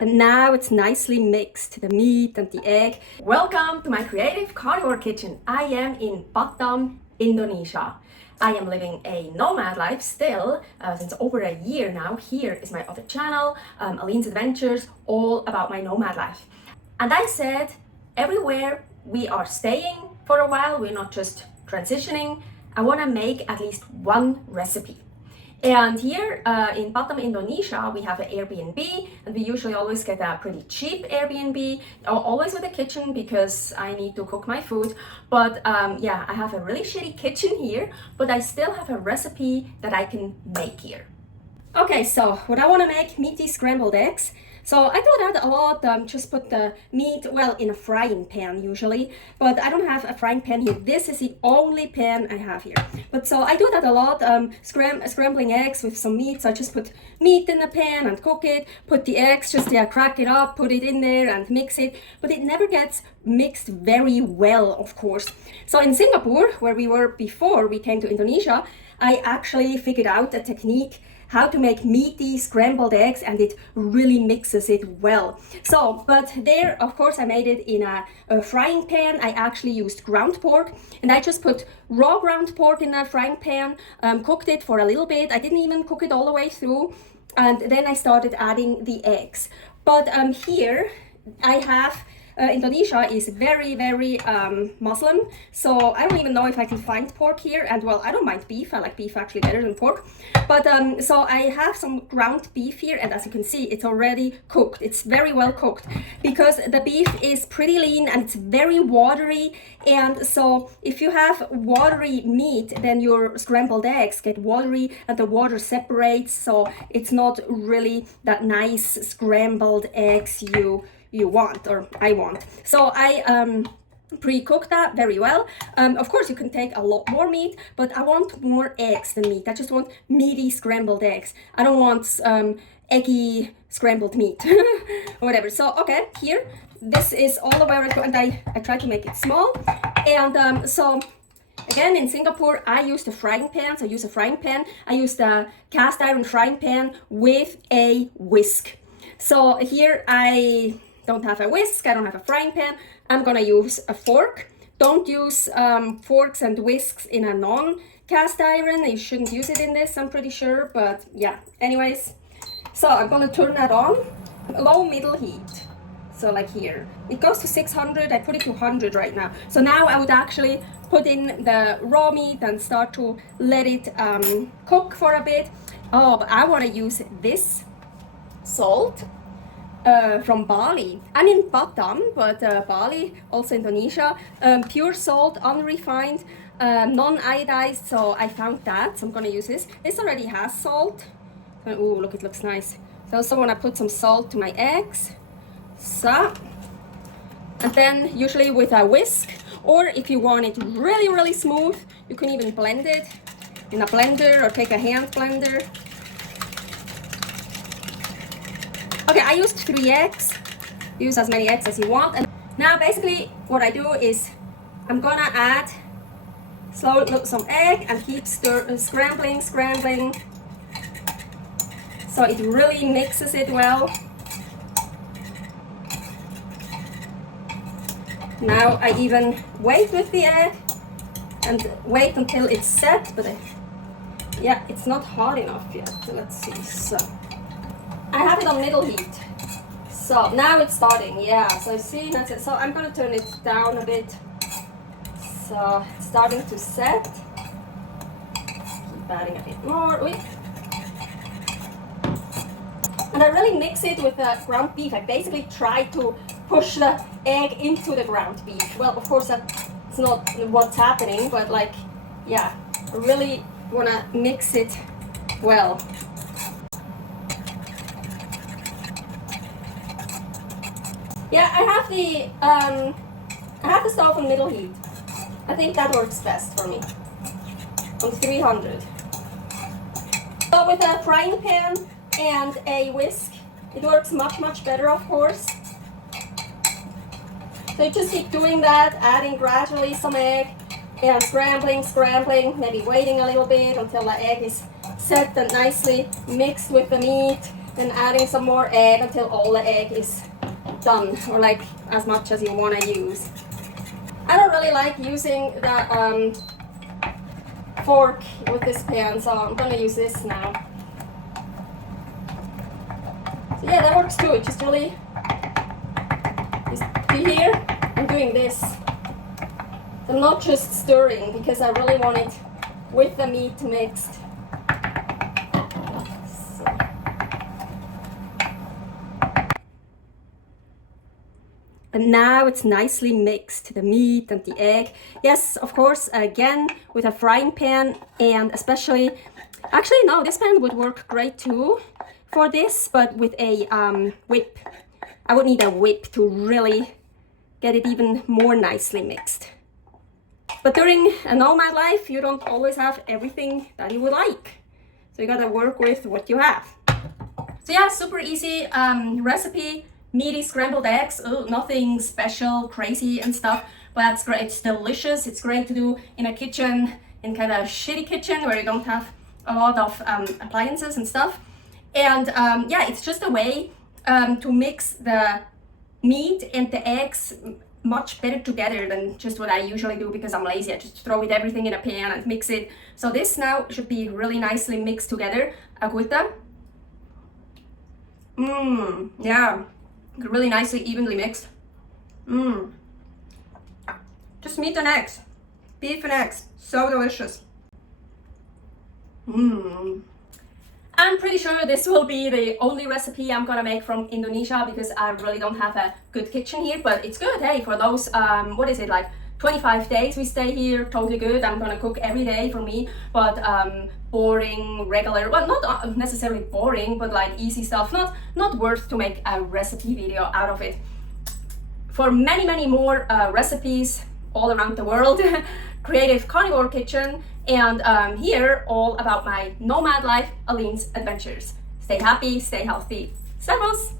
And now it's nicely mixed, the meat and the egg. Welcome to my creative carnivore kitchen. I am in Batam, Indonesia. I am living a nomad life still since over a year now. Here is my other channel, Aline's Adventures, all about my nomad life. And I said, everywhere we are staying for a while, we're not just transitioning, I want to make at least one recipe. And here in Batam, Indonesia, we have an Airbnb, and we usually always get a pretty cheap Airbnb, always with a kitchen because I need to cook my food. But yeah, I have a really shitty kitchen here, but I still have a recipe that I can make here. Okay, so what I want to make, meaty scrambled eggs. So I do that a lot, just put the meat, well, in a frying pan usually, but I don't have a frying pan here. This is the only pan I have here. But so I do that a lot, scrambling eggs with some meat. So I just put meat in the pan and cook it, put the eggs, just crack it up, put it in there and mix it. But it never gets mixed very well, of course. So in Singapore, where we were before we came to Indonesia, I actually figured out a technique how to make meaty scrambled eggs, and it really mixes it well. So, but there, of course, I made it in a frying pan. I actually used ground pork, and I just put raw ground pork in a frying pan, cooked it for a little bit. I didn't even cook it all the way through, and then I started adding the eggs. But here I have Indonesia is very Muslim, so I don't even know if I can find pork here. And well, I don't mind beef. I like beef actually better than pork. But so I have some ground beef here, and as you can see, it's already cooked. It's very well cooked because the beef is pretty lean and it's very watery. And so if you have watery meat, then your scrambled eggs get watery and the water separates, so it's not really that nice scrambled eggs you want, or I want. So I pre-cooked that very well. Of course you can take a lot more meat, but I want more eggs than meat. I just want meaty scrambled eggs. I don't want eggy scrambled meat or whatever. So okay, here this is all the way around, and I try to make it small. And so again, in Singapore, I used a frying pan. So I use a frying pan. I used a cast iron frying pan with a whisk. So here I don't have a whisk, I don't have a frying pan. I'm gonna use a fork. Don't use forks and whisks in a non-cast iron. You shouldn't use it in this, I'm pretty sure, but yeah. Anyways, so I'm gonna turn that on, low middle heat. So like here, it goes to 600, I put it to 100 right now. So now I would actually put in the raw meat and start to let it cook for a bit. Oh, but I wanna use this salt. From barley. I'm in Batam, but Bali, also Indonesia, pure salt, unrefined, non-iodized, so I found that, so I'm gonna use this. This already has salt. Oh, look, it looks nice. So I also wanna put some salt to my eggs. So, and then usually with a whisk, or if you want it really smooth, you can even blend it in a blender or take a hand blender. Okay, I used 3 eggs. Use as many eggs as you want. And now basically what I do is I'm gonna add some egg and keep scrambling. So it really mixes it well. Now I even wait with the egg and wait until it's set, but yeah, it's not hot enough yet. So let's see. So I have it on middle heat. So now it's starting, yeah. So see, that's it. So I'm gonna turn it down a bit. So it's starting to set. Keep adding a bit more. Wait. And I really mix it with the ground beef. I basically try to push the egg into the ground beef. Well, of course that's not what's happening, but like, yeah, I really wanna mix it well. Yeah, I have the stove on middle heat. I think that works best for me. On 300. So with a frying pan and a whisk, it works much better, of course. So you just keep doing that, adding gradually some egg and scrambling, maybe waiting a little bit until the egg is set and nicely mixed with the meat. Then adding some more egg until all the egg is done, or like as much as you want to use. I don't really like using the fork with this pan, so I'm gonna use this now. So yeah, that works too. It just really, do you hear? I'm doing this. I'm not just stirring because I really want it with the meat mixed. And now it's nicely mixed, the meat and the egg. Yes, of course, again, with a frying pan, and especially, actually no, this pan would work great too for this, but with a whip. I would need a whip to really get it even more nicely mixed. But during a nomad life, you don't always have everything that you would like. So you gotta work with what you have. So yeah, super easy recipe. Meaty scrambled eggs, nothing special, crazy and stuff, but that's great. It's delicious. It's great to do in a kitchen, in kind of a shitty kitchen where you don't have a lot of appliances and stuff. And yeah, it's just a way to mix the meat and the eggs much better together than just what I usually do because I'm lazy. I just throw everything in a pan and mix it. So this now should be really nicely mixed together. Agüita. Yeah. Really nicely, evenly mixed. Just meat and eggs. Beef and eggs. So delicious. I'm pretty sure this will be the only recipe I'm gonna make from Indonesia because I really don't have a good kitchen here, but it's good, hey, for those, what is it, like 25 days we stay here, totally good. I'm gonna cook every day for me, but boring, regular, well, not necessarily boring, but like easy stuff, not worth to make a recipe video out of it. For many more recipes all around the world, Creative Carnivore Kitchen, and here all about my nomad life, Aline's adventures. Stay happy, stay healthy. Servus!